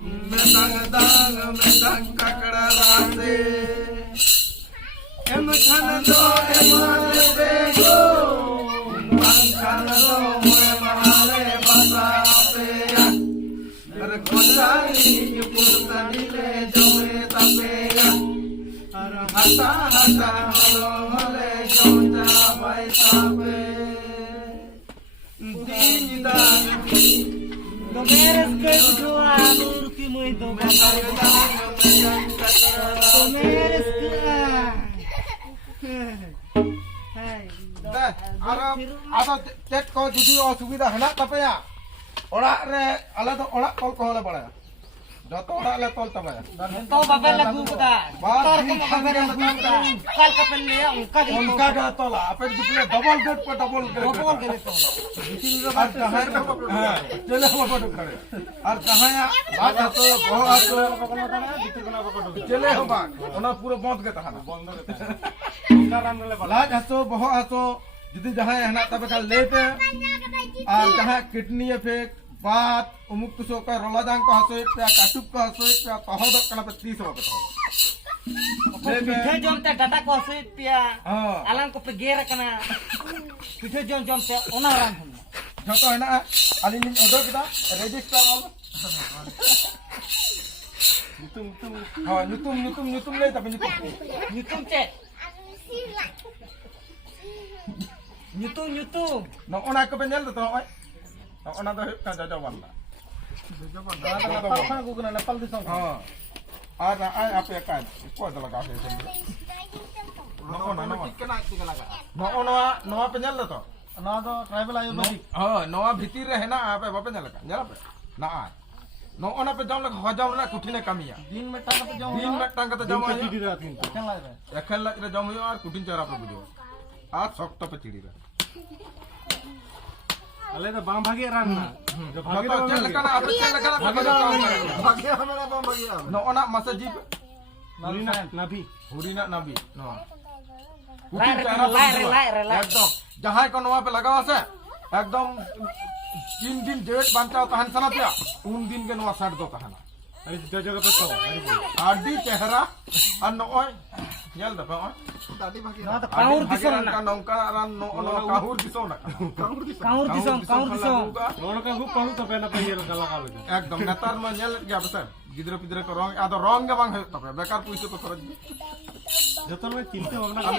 medang dang medang kakara rase emkhan do emale bego bangkhan do emale basa pe ar khojani purtani le joe tape ar hata hata holo male jonta bai tape din dang Domeres ke bujua murki mui do Domeres ke Hai Arab ada tet ko judi असुविधा हेना तपया ओड़ा रे आले तो ओड़ा तल को हले बड़ा जतो ओड़ा ले तल तपया तो बाबा लगू बता तोर को बाबा लगू बता कल का पहले उनका का तला आपे जितने डबल गेट पर डबल गेट तो और कहां हां चले हम पटो खड़े और कहां बात तो बहुत चले हो बात ओना पूरा बंद के तहना बंद के तहना राम ले लाज हसो बहुत हसो जदी जहां हेना तबे का लेट और जहां किडनी इफेक्ट बात उमुक तो का रोलादान को हसो पे काटुक को हसो पे तहद कना पे 30 हो बताओ पिठे जमते डाटा को से पिया हां आलान को पे गेर कना पिठे जमते ओना राम हम जतो हेना आलिन ऑर्डर किदा रजिस्टर ऑल nyutum ले तबे nyutum ce nyutum no ona ko benel to oi no ona do ka jajawan la jajawan ko kana nepal disong ha ada ai apa ya kan ko ada laga ke sen no ona no kena tika laga no penyel to no do travel ayo basi ha no bhitir re hena apa bape nyala ka nyala pe na a no ona pe jam la hajam na kuthine kamiya din me tang pe jam jam ayo chidi raat min ekhel la jam ayo ar kutin chara pe bujo a sokto pe chidi ra अले तो balm भागे रान ना जो भागे तो चल लगा आप चल लगा भागे हमारा बाम भागे no ona masajib हुरीना नाभी हुरीना नाभी no lai एकदम जहां को नवा पे लगा से एकदम 3 दिन डेट बनता तहन सना पे उन दिन के नवा साट दो तहन अरे जगह पे तो आडी चेहरा और नोय nyal da pa tadi bagi ना तो काउर दिसो ना का नौका रान नो काहुर दिसो ना काउर दिसो नोन का खूब पहलू तो पहले पहिए गला कालो एकदम नेतार में nyal गया बस गिदरा पिदरा को रंग आदो रंग के बांग तपे बेकार पुइसे तो खरच जतन में चिंता भावना